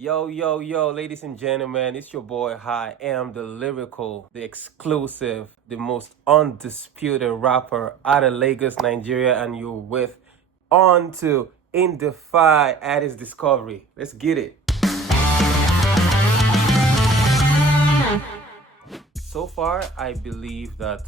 Yo, ladies and gentlemen, it's your boy. I am the lyrical, the exclusive, the most undisputed rapper out of Lagos, Nigeria, and you're with On to Indefy at his discovery. Let's get it. So far, I believe that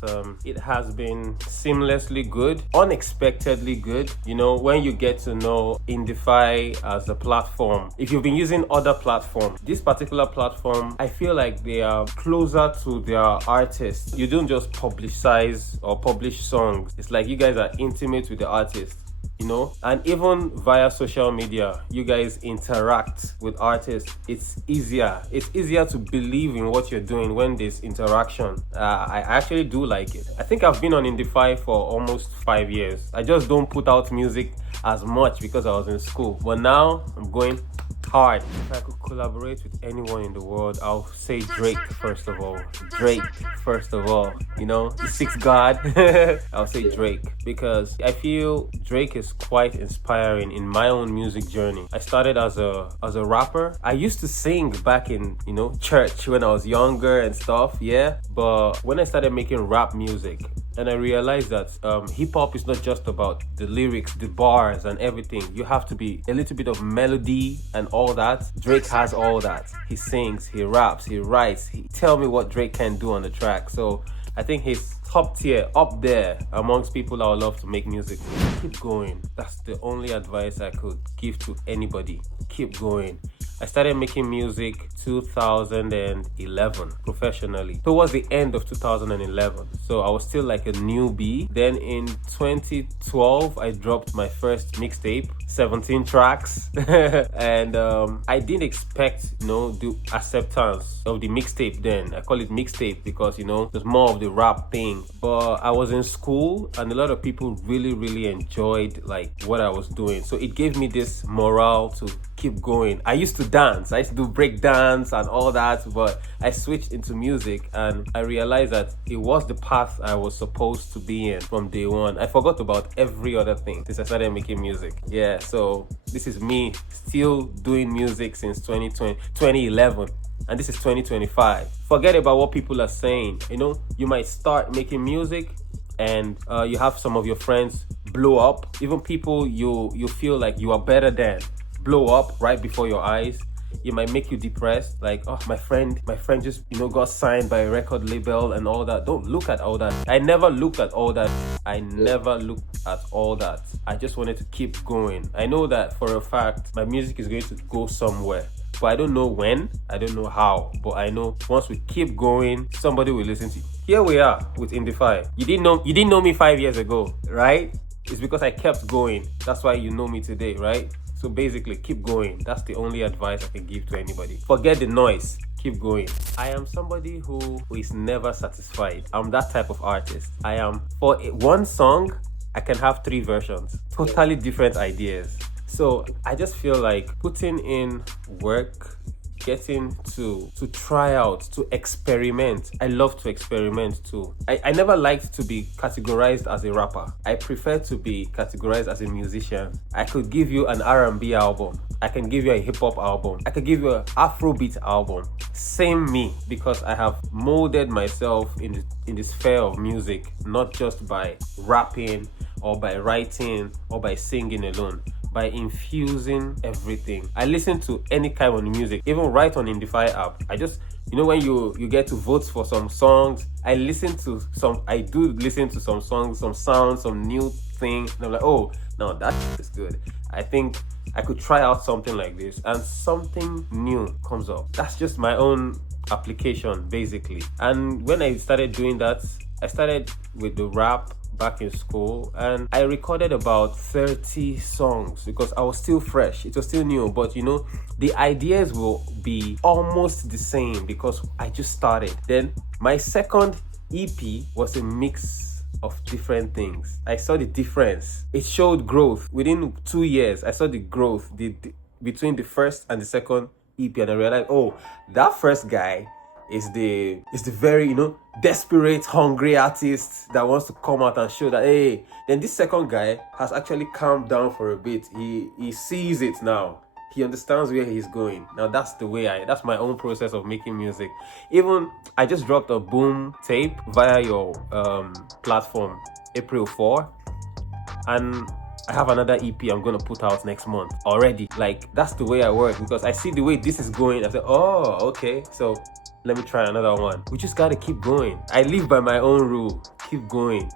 it has been seamlessly good, unexpectedly good. You know, when you get to know Indefy as a platform, if you've been using other platforms, this particular platform, I feel like they are closer to their artists. You don't just publicize or publish songs. It's like you guys are intimate with the artist. You know, and even via social media, you guys interact with artists. It's easier to believe in what you're doing when there's interaction. I actually do like it. I think I've been on Indefy for almost 5 years. I just don't put out music as much because I was in school, but now I'm going hard. If I could collaborate with anyone in the world, I'll say Drake first of all. You know, the sixth god. I'll say Drake because I feel Drake is quite inspiring in my own music journey. I started as a rapper. I used to sing back in, church when I was younger and stuff, yeah. But when I started making rap music, and I realized that hip-hop is not just about the lyrics, the bars and everything. You have to be a little bit of melody and all that. Drake has all that. He sings, he raps, he writes. Tell me what Drake can do on the track. So I think he's top tier, up there amongst people I would love to make music with. Keep going. That's the only advice I could give to anybody. Keep going. I started making music 2011 professionally, towards the end of 2011. So I was still like a newbie. Then in 2012, I dropped my first mixtape, 17 tracks. And I didn't expect, the acceptance of the mixtape then. I call it mixtape because, there's more of the rap thing. But I was in school and a lot of people really, really enjoyed like what I was doing. So it gave me this morale to keep going. I used to dance. I used to do break dance and all that, but I switched into music and I realized that it was the path I was supposed to be in from day one. I forgot about every other thing since I started making music. Yeah, so this is me still doing music since 2011. And this is 2025. Forget about what people are saying. You might start making music and you have some of your friends blow up. Even people you feel like you are better than blow up right before your eyes. It might make you depressed, like, oh, my friend just got signed by a record label and all that. Don't look at all that. I never looked at all that. I just wanted to keep going. I know that for a fact my music is going to go somewhere, but I don't know when, I don't know how, but I know once we keep going, somebody will listen to you. Here we are with Indefy. You didn't know me 5 years ago, right? It's because I kept going. That's why you know me today, right? So basically, keep going. That's the only advice I can give to anybody. Forget the noise. Keep going. I am somebody who is never satisfied. I'm that type of artist. I am, for one song, I can have 3 versions. Totally different ideas. So I just feel like putting in work, getting to try out, to experiment. I love to experiment too. I never liked to be categorized as a rapper. I prefer to be categorized as a musician. I could give you an R&B album. I can give you a hip-hop album. I could give you an Afrobeat album. Same me, because I have molded myself in the sphere of music, not just by rapping or by writing or by singing alone, by infusing everything. I listen to any kind of music, even right on Indefy app. I just, when you get to vote for some songs, I do listen to some songs, some sounds, some new thing, and I'm like, oh, no, that is good. I think I could try out something like this, and something new comes up. That's just my own application, basically. And when I started doing that, I started with the rap back in school, and I recorded about 30 songs because I was still fresh. It was still new, but the ideas will be almost the same because I just started. Then my second EP was a mix of different things. I saw the difference. It showed growth. Within 2 years, I saw the growth between the first and the second EP, and I realized, oh, that first guy is the very desperate, hungry artist that wants to come out and show that, hey. Then this second guy has actually calmed down for a bit. He sees it now. He understands where he's going. Now that's that's my own process of making music. Even I just dropped a boom tape via your platform April 4, and I have another EP I'm gonna put out next month already. Like, that's the way I work, because I see the way this is going. I say, oh, okay, so let me try another one. We just gotta keep going. I live by my own rule. Keep going,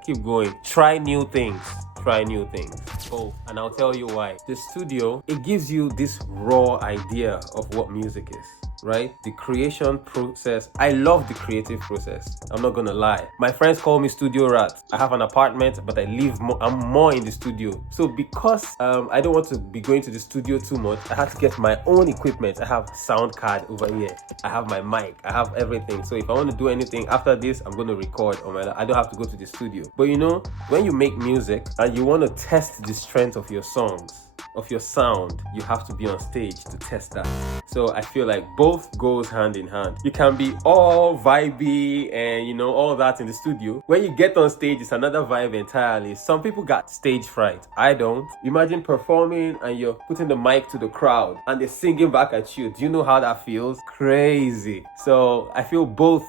try new things. Oh, and I'll tell you why. The studio, it gives you this raw idea of what music is, right? The creation process. I love the creative process. I'm not gonna lie. My friends call me studio rat. I have an apartment, but I'm more in the studio. So because I don't want to be going to the studio too much, I have to get my own equipment. I have sound card over here. I have my mic. I have everything. So if I want to do anything after this, I'm gonna record on my. I don't have to go to the studio. But you know, when you make music and you want to test the strength of your songs, of your sound, you have to be on stage to test that. So I feel like both goes hand in hand. You can be all vibey and you know all that in the studio. When you get on stage, it's another vibe entirely. Some people got stage fright. I don't. Imagine performing and you're putting the mic to the crowd and they're singing back at you. Do you know how that feels? Crazy. So I feel both.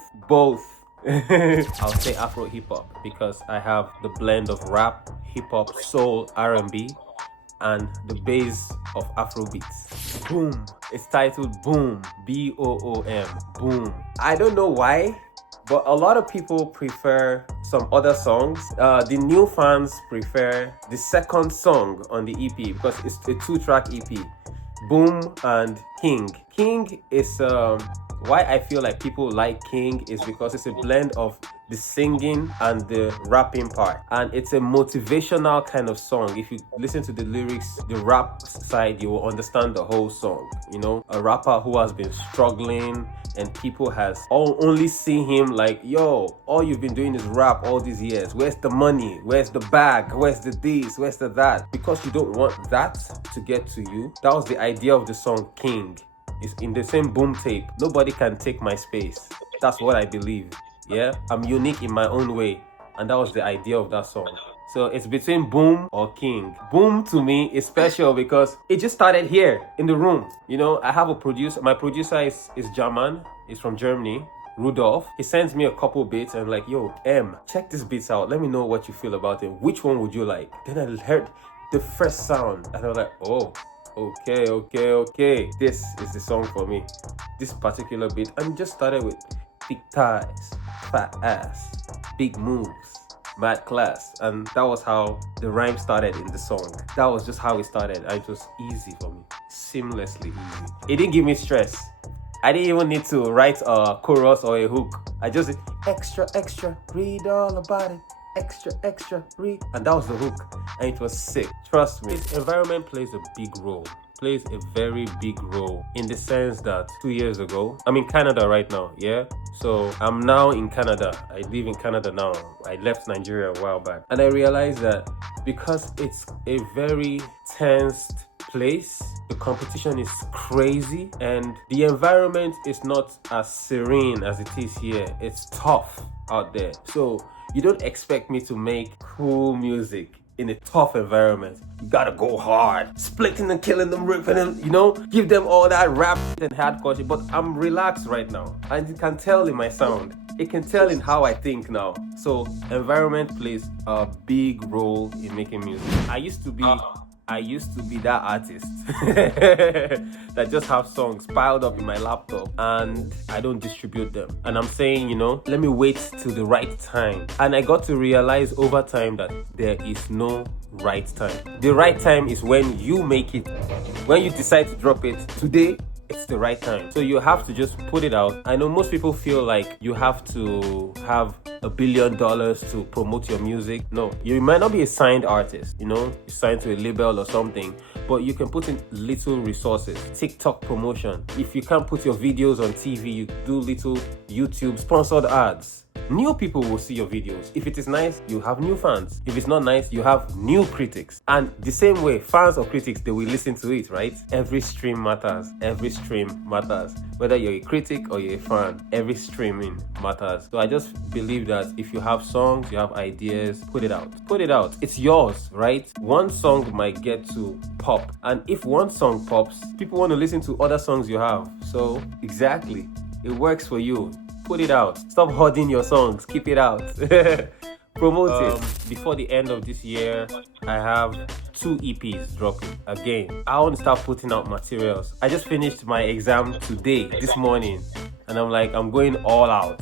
I'll say Afro hip hop because I have the blend of rap, hip hop, soul, R&B, and the base of Afro beats. Boom. It's titled Boom. B-O-O-M. Boom. I don't know why, but a lot of people prefer some other songs. The new fans prefer the second song on the EP because it's a 2-track EP. Boom and King. King is why I feel like people like King is because it's a blend of the singing and the rapping part, and it's a motivational kind of song. If you listen to the lyrics, the rap side, you will understand the whole song. You know, a rapper who has been struggling and people has only see him like, yo, all you've been doing is rap all these years. Where's the money? Where's the bag? Where's the this? Where's the that? Because you don't want that to get to you. That was the idea of the song King. It's in the same boom tape. Nobody can take my space. That's what I believe. Yeah, I'm unique in my own way, and that was the idea of that song. So it's between Boom or King. Boom to me is special because it just started here in the room. You know, I have a producer. My producer is German. He's from Germany. Rudolph. He sends me a couple beats and I'm like, yo, check this beats out. Let me know what you feel about it. Which one would you like? Then I heard the first sound and I was like, oh, okay. This is the song for me. This particular beat. And just started with thick thighs, fat ass, big moves, mad class. And that was how the rhyme started in the song. That was just how it started. And it was easy for me. Seamlessly easy. It didn't give me stress. I didn't even need to write a chorus or a hook. I just did extra, read all about it. Extra, read. And that was the hook. And it was sick. Trust me. This environment plays a big role. Plays a very big role in the sense that 2 years ago, I'm in Canada right now, yeah? So I'm now in Canada. I live in Canada now. I left Nigeria a while back. And I realized that because it's a very tensed place, the competition is crazy and the environment is not as serene as it is here. It's tough out there. So you don't expect me to make cool music in a tough environment. You gotta go hard, splitting and killing them, ripping them, you know, give them all that rap and hardcore shit. But I'm relaxed right now, and you can tell in my sound. It can tell in how I think now. So environment plays a big role in making music. I used to be that artist that just have songs piled up in my laptop and I don't distribute them. And I'm saying, you know, let me wait till the right time. And I got to realize over time that there is no right time. The right time is when you make it. When you decide to drop it today, it's the right time. So you have to just put it out. I know most people feel like you have to have $1 billion to promote your music. No, you might not be a signed artist, you know, you're signed to a label or something, but you can put in little resources. TikTok promotion. If you can't put your videos on TV, you do little YouTube sponsored ads. new people will see your videos. If it is nice, you have new fans. If it's not nice, you have new critics. And the same way, fans or critics, they will listen to it, right? Every stream matters. Every stream matters. Whether you're a critic or you're a fan, every streaming matters. So I just believe that if you have songs, you have ideas, put it out. Put it out. It's yours, right? One song might get to pop. And if one song pops, people want to listen to other songs you have. So exactly, it works for you. Put it out. Stop hoarding your songs. Keep it out. Promote it. Before the end of this year, I have 2 EPs dropping again. I want to start putting out materials. I just finished my exam today, this morning, and I'm going all out.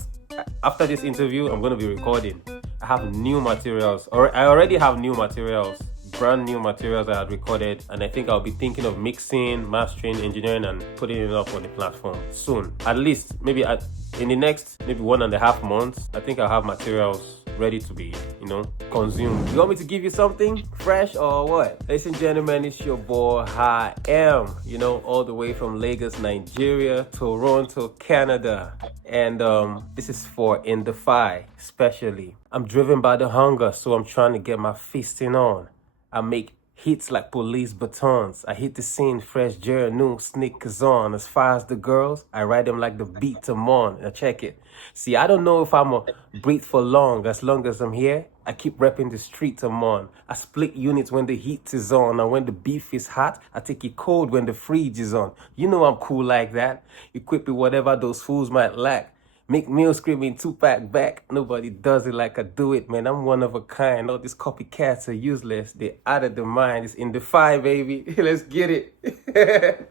After this interview, I'm going to be recording. I have new materials, or I already have new materials, brand new materials I had recorded, and I think I'll be thinking of mixing, mastering, engineering, and putting it up on the platform soon. At least, maybe in the next 1.5 months, I think I'll have materials ready to be, consumed. You want me to give you something fresh or what? Ladies and gentlemen, it's your boy, I am, all the way from Lagos, Nigeria, Toronto, Canada. And this is for In the Fi, especially. I'm driven by the hunger, so I'm trying to get my feasting on. I make hits like police batons. I hit the scene fresh, new sneakers on. As far as the girls, I ride them like the beat I'm on. Now check it. See, I don't know if I'ma breathe for long. As long as I'm here, I keep repping the streets I'm on. I split units when the heat is on. And when the beef is hot, I take it cold when the fridge is on. You know I'm cool like that. Equip with whatever those fools might lack. Make meal screaming 2-pack back. Nobody does it like I do it, man. I'm one of a kind. All these copycats are useless. They out of the mind. It's in the fire, baby. Let's get it.